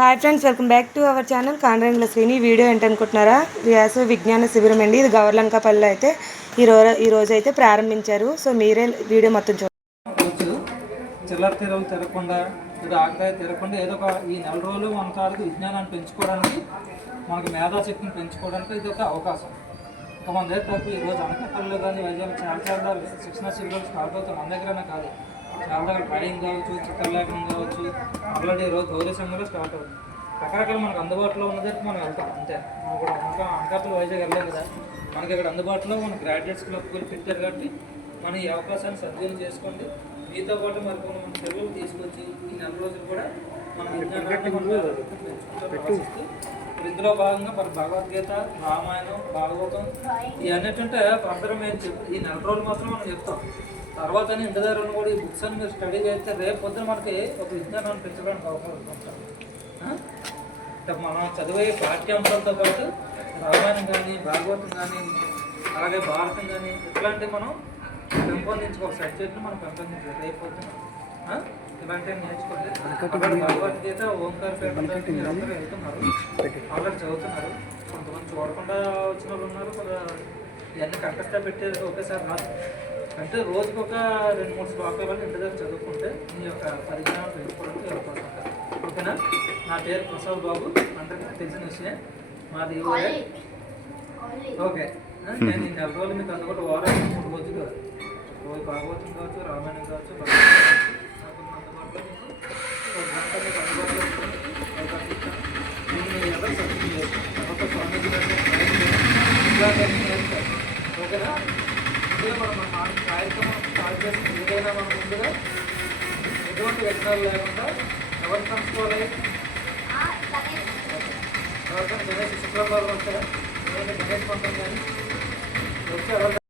Hi friends, welcome back to our channel Kandrangula Srini. Video ఏంటనుకుంటున్నారా? వ్యాస విజ్ఞాన శిబిరం అండి. ఇది గవర్లంకపల్లిలో అయితే ఈరోజు అయితే ప్రారంభించారు. సో మీరే వీడియో మొత్తం చూడవచ్చు. చిల్లర తీరలు తిరగకుండా, ఇది ఆకాయ తిరగకుండా ఏదో ఒక ఈ నెల రోజులు మన తాలూకు విజ్ఞానాన్ని పెంచుకోవడానికి, మనకి మేధాశక్తిని పెంచుకోవడానికి ఇది ఒక అవకాశం. ఇంకా మన దగ్గర తక్కువ ఈరోజు అనకాపల్లిలో కానీ వైజాగ్ చాలా శిక్షణ శిబిరాలు స్టార్ట్ అవుతాయి. మన దగ్గరనే కాదు, చాలా దగ్గర డ్రాయింగ్ కావచ్చు, చిత్రలేఖనం కావచ్చు, ఆల్రెడీ ఈరోజు గౌరీ సంఘంలో స్టార్ట్ అవుతుంది. రకరకాల మనకు అందుబాటులో ఉన్నది మనం వెళ్తాం అంతే. మనం కూడా అనకాపల్లి వైజాగ్ వెళ్ళాం కదా, మనకి ఇక్కడ అందుబాటులో మన గ్రాడ్యుయేట్స్ క్లబ్ పెట్టారు కాబట్టి మనం ఈ అవకాశాన్ని సద్వినియోగం చేసుకోండి. మీతో పాటు మరికొన్ని మన పిల్లలు తీసుకొచ్చి ఈ నెల రోజులు కూడా మనం పెంచుకుంటూ ఇందులో భాగంగా మన భగవద్గీత, రామాయణం, భాగవతం ఇవన్నిటంటే ఫర్దర్ మేము ఈ నెల రోజులు మాత్రం మనం చెప్తాం. తర్వాత ఇంటి దగ్గర కూడా ఈ బుక్స్ అని మీరు స్టడీ చేస్తే రేపు పొద్దున మనకి ఒక విజ్ఞానాన్ని పెంచడానికి అవకాశం ఉంటుంది. మనం చదివే పాఠ్యాంశాలతో పాటు రామాయణం కానీ, భాగవతం కానీ, అలాగే భారతం కానీ ఇట్లాంటివి మనం పెంపొందించుకోవాలి. సబ్జెక్టును మనం పెంపొందించాలి. రేపు పొద్దున ఇలాంటివి నేర్చుకోండి. భగవద్గీత ఓంకారపేట అందరూ వెళ్తున్నారు, ఆల్రెడీ చదువుతున్నారు. కొంతమంది చూడకుండా వచ్చిన వాళ్ళు ఉన్నారు. ఇవన్నీ కంటెస్టా పెట్టేది ఒకేసారి రాదు. అంటే రోజుకి ఒక 2-3 శ్లోకాలు ఇంటి దగ్గర చదువుకుంటే మీ యొక్క పరిజ్ఞానం పెంచుకోవడానికి అవకాశం ఉంటుంది. ఓకేనా? నా పేరు ప్రసాద్ బాబు, అందరికీ తెలిసిన విషయం. మాది ఓకే. నేను ఈ నెల రోజులు మీకు అందుబాటు వారానికి 3 రోజులు, రోజు భాగవతం కావచ్చు, రామాయణం కావచ్చు, అందుబాటులో మీకు అందుబాటులో దీన్ని ఎవరు సబ్మిట్ చేస్తారు స్వామీజీ ఓకేనా? ఇదే మనం కార్యక్రమం స్టార్ట్ చేసి ఏదైనా మనం ముందుగా ఎటువంటి వ్యక్తులు లేకుండా ఎవరు కలుసుకోవాలి? ఎవరికైనా గణేష్ శుక్రవారం వచ్చారా? గణేష్ పంపం కానీ వచ్చి ఎవరు